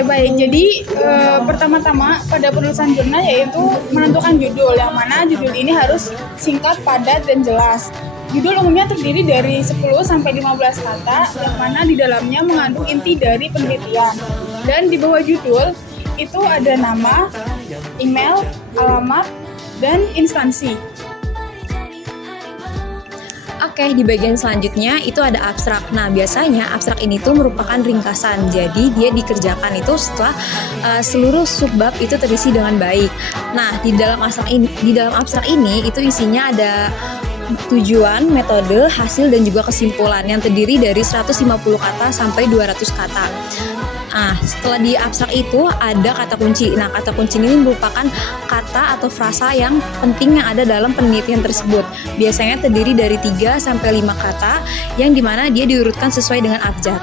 Oke, baik. Jadi pertama-tama pada penulisan jurnal yaitu menentukan judul, yang mana judul ini harus singkat, padat, dan jelas. Judul umumnya terdiri dari 10 sampai 15 kata, yang mana di dalamnya mengandung inti dari penelitian. Dan di bawah judul itu ada nama, email, alamat, dan instansi. Oke, di bagian selanjutnya itu ada abstrak. Nah, biasanya abstrak ini tuh merupakan ringkasan. Jadi dia dikerjakan itu setelah seluruh subbab itu terisi dengan baik. Nah, di dalam abstrak ini itu isinya ada tujuan, metode, hasil, dan juga kesimpulan yang terdiri dari 150 kata sampai 200 kata. Nah, setelah di abstrak itu ada kata kunci. Nah, kata kunci ini merupakan kata atau frasa yang penting yang ada dalam penelitian tersebut. Biasanya terdiri dari 3 sampai 5 kata yang dimana dia diurutkan sesuai dengan abjad.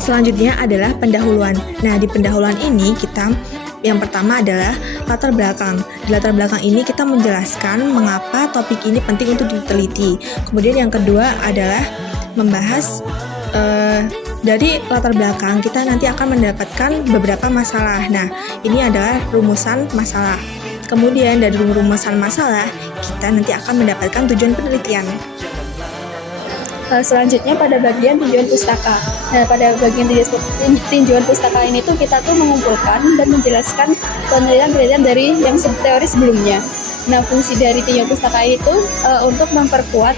Selanjutnya adalah pendahuluan. Nah, di pendahuluan ini yang pertama adalah latar belakang. Di latar belakang ini kita menjelaskan mengapa topik ini penting untuk diteliti. Kemudian yang kedua adalah membahas dari latar belakang kita nanti akan mendapatkan beberapa masalah. Nah, ini adalah rumusan masalah. Kemudian dari rumusan masalah kita nanti akan mendapatkan tujuan penelitian. Selanjutnya pada bagian tinjauan pustaka. Nah, pada bagian tinjauan pustaka ini tuh kita tuh mengumpulkan dan menjelaskan penelitian dari yang teori sebelumnya. Nah, fungsi dari tinjauan pustaka itu untuk memperkuat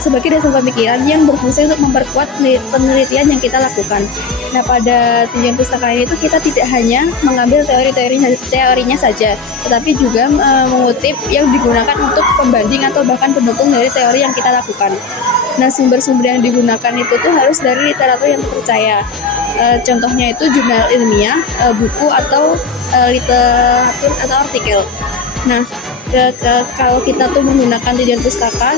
sebagai dasar pemikiran yang berfungsi untuk memperkuat penelitian yang kita lakukan. Nah, pada tinjauan pustaka ini itu kita tidak hanya mengambil teorinya saja, tetapi juga mengutip yang digunakan untuk pembanding atau bahkan pendukung dari teori yang kita lakukan. Nah, sumber-sumber yang digunakan itu tuh harus dari literatur yang terpercaya. Contohnya itu jurnal ilmiah, buku atau literatur atau artikel. Nah, kalau kita tuh menggunakan tinjauan pustaka,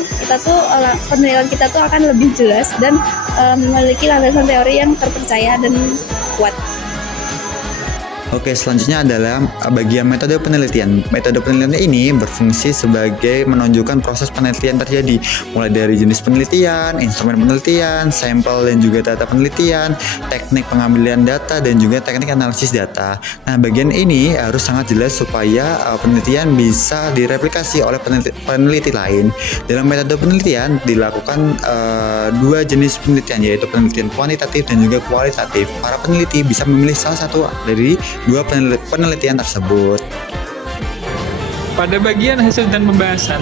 penilaian kita tuh akan lebih jelas dan memiliki landasan teori yang terpercaya dan kuat. Oke, selanjutnya adalah bagian metode penelitian. Metode penelitian ini berfungsi sebagai menunjukkan proses penelitian terjadi, mulai dari jenis penelitian, instrumen penelitian, sampel dan juga data penelitian, teknik pengambilan data, dan juga teknik analisis data. Nah, bagian ini harus sangat jelas supaya penelitian bisa direplikasi oleh peneliti lain. Dalam metode penelitian dilakukan dua jenis penelitian, yaitu penelitian kuantitatif dan juga kualitatif. Para peneliti bisa memilih salah satu dari dua penelitian tersebut. Pada bagian hasil dan pembahasan,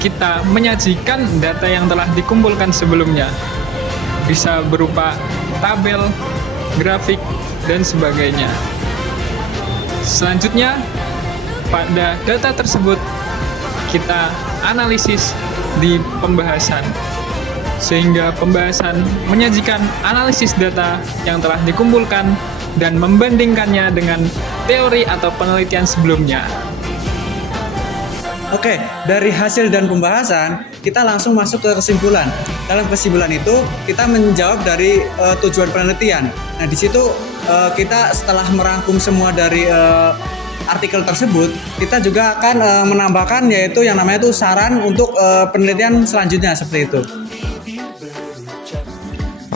kita menyajikan data yang telah dikumpulkan sebelumnya. Bisa berupa tabel, grafik, dan sebagainya. Selanjutnya, pada data tersebut, kita analisis di pembahasan. Sehingga pembahasan menyajikan analisis data yang telah dikumpulkan dan membandingkannya dengan teori atau penelitian sebelumnya. Oke, dari hasil dan pembahasan, kita langsung masuk ke kesimpulan. Dalam kesimpulan itu, kita menjawab dari tujuan penelitian. Nah, di situ kita setelah merangkum semua dari artikel tersebut, kita juga akan menambahkan yaitu yang namanya itu saran untuk penelitian selanjutnya seperti itu.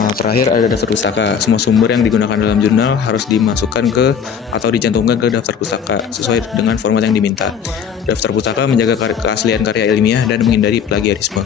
Terakhir ada daftar pustaka. Semua sumber yang digunakan dalam jurnal harus dimasukkan ke atau dicantumkan ke daftar pustaka sesuai dengan format yang diminta. Daftar pustaka menjaga keaslian karya ilmiah dan menghindari plagiarisme.